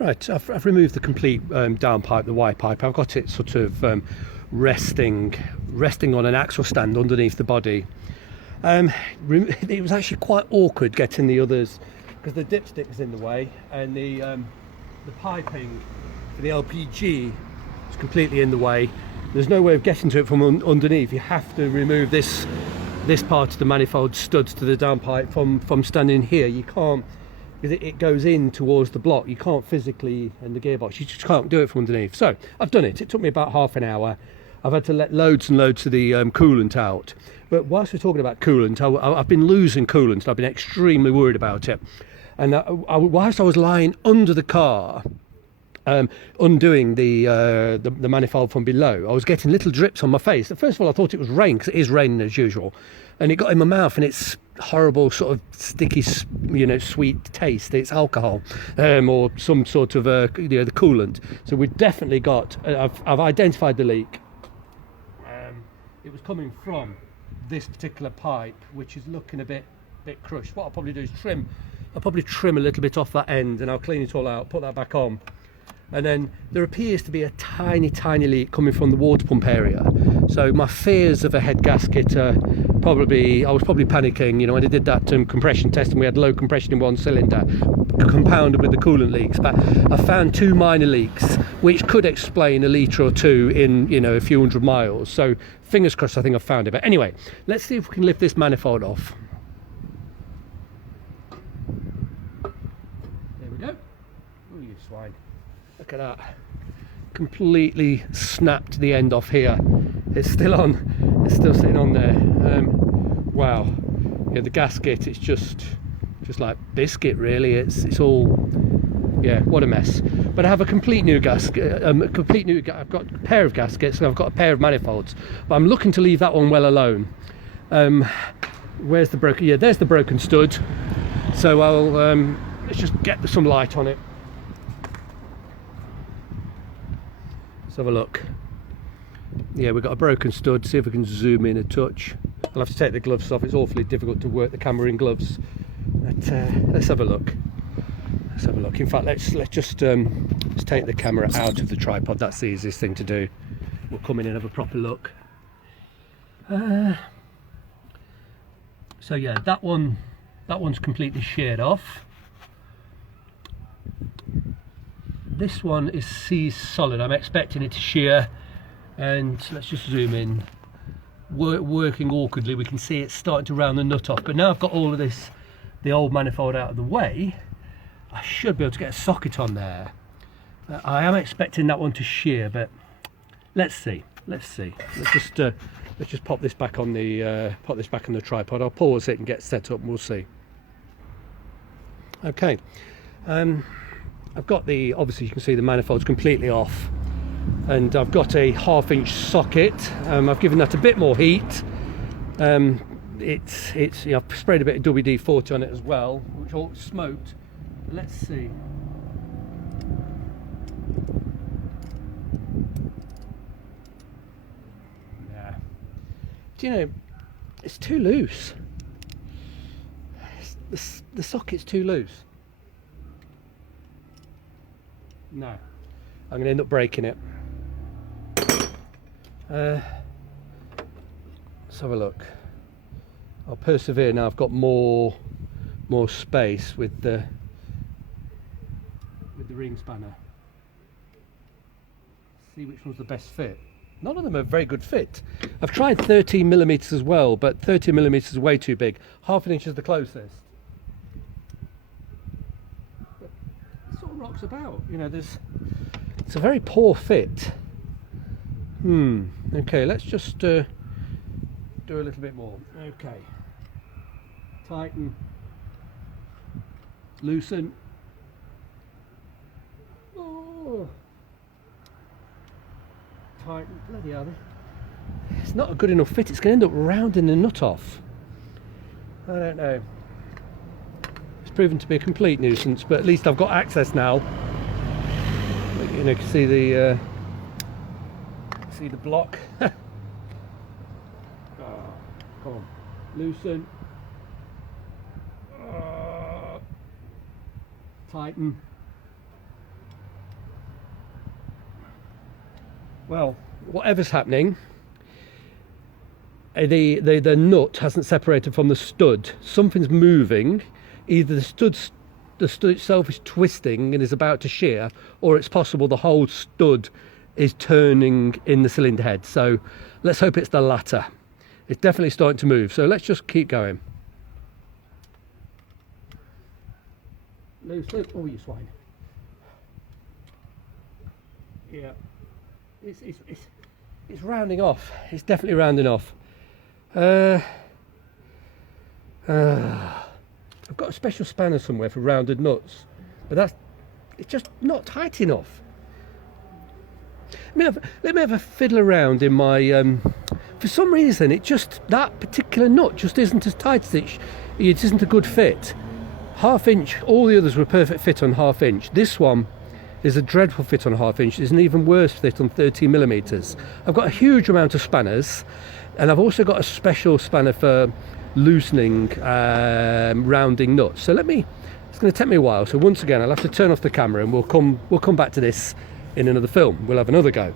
Right, I've removed the complete downpipe, the Y pipe. I've got it sort of resting on an axle stand underneath the body. It was actually quite awkward getting the others because the dipstick was in the way, and the piping for the LPG is completely in the way. There's no way of getting to it from underneath. You have to remove this part of the manifold studs to the downpipe from standing here. You can't, because it goes in towards the block. You can't physically, in the gearbox, you just can't do it from underneath. So I've done it. It took me about half an hour. I've had to let loads and loads of the coolant out. But whilst we're talking about coolant, I've been losing coolant. I've been extremely worried about it. And whilst I was lying under the car, undoing the manifold from below, I was getting little drips on my face. First of all, I thought it was rain, because it is raining as usual, and it got in my mouth, and it's horrible sort of sticky, sweet taste. It's alcohol or some sort of the coolant. So we've definitely got. I've identified the leak. It was coming from this particular pipe, which is looking a bit crushed. What I'll probably do is I'll probably trim a little bit off that end, and I'll clean it all out, put that back on. And then there appears to be a tiny leak coming from the water pump area. So my fears of a head gasket I was probably panicking, when I did that compression test, and we had low compression in one cylinder, compounded with the coolant leaks. But I found 2 minor leaks, which could explain a litre or two in, a few hundred miles. So fingers crossed, I think I've found it. But anyway, let's see if we can lift this manifold off. There we go. Oh, you swine. Look at that. Completely snapped the end off here. It's still on. It's still sitting on there. Wow. Yeah, the gasket, it's just like biscuit, really. It's all, yeah, what a mess. But I have a complete new gasket. I've got a pair of gaskets, and I've got a pair of manifolds. But I'm looking to leave that one well alone. Where's the broken? Yeah, there's the broken stud. So I'll let's just get some light on it. Let's have a look. Yeah, we've got a broken stud. See if we can zoom in a touch. I'll have to take the gloves off. It's awfully difficult to work the camera in gloves. But let's have a look. Let's have a look. In fact, let's just take the camera out of the tripod. That's the easiest thing to do. We'll come in and have a proper look. So yeah, that one's completely sheared off. This one is seized solid. I'm expecting it to shear, and let's just zoom in. Working awkwardly, we can see it's starting to round the nut off. But now I've got all of this, the old manifold out of the way, I should be able to get a socket on there. I am expecting that one to shear, but let's see. Let's just pop this back on the tripod. I'll pause it and get set up, and we'll see. Okay. I've got obviously you can see the manifold's completely off, and I've got a 1/2 inch socket. I've given that a bit more heat. I've sprayed a bit of WD-40 on it as well, which all smoked. Let's see. Yeah. Do it's too loose. The socket's too loose. No, I'm going to end up breaking it. Let's have a look. I'll persevere now. I've got more space with the ring spanner. See which one's the best fit. None of them are very good fit. I've tried 13mm as well, but 13mm is way too big. 1/2 inch is the closest. Rocks about, it's a very poor fit. Okay, let's just do a little bit more. Okay, tighten, loosen. Oh, tighten. Bloody hell, it's not a good enough fit. It's going to end up rounding the nut off. I don't know. Proven to be a complete nuisance, but at least I've got access now. You can see the block. Oh, come on, loosen, tighten. Well, whatever's happening, the nut hasn't separated from the stud. Something's moving. Either the stud itself is twisting and is about to shear, or it's possible the whole stud is turning in the cylinder head. So let's hope it's the latter. It's definitely starting to move, so let's just keep going. Loose. Oh, you swine. Yeah, it's rounding off. It's definitely rounding off. I've got a special spanner somewhere for rounded nuts, but it's just not tight enough. Let me have a fiddle around in my. For some reason, that particular nut just isn't as tight as it isn't a good fit. Half inch. All the others were a perfect fit on half inch. This one is a dreadful fit on half inch. It's an even worse fit on 13 millimeters. I've got a huge amount of spanners, and I've also got a special spanner for loosening, rounding nuts. So it's going to take me a while. So once again, I'll have to turn off the camera, and we'll come back to this in another film. We'll have another go.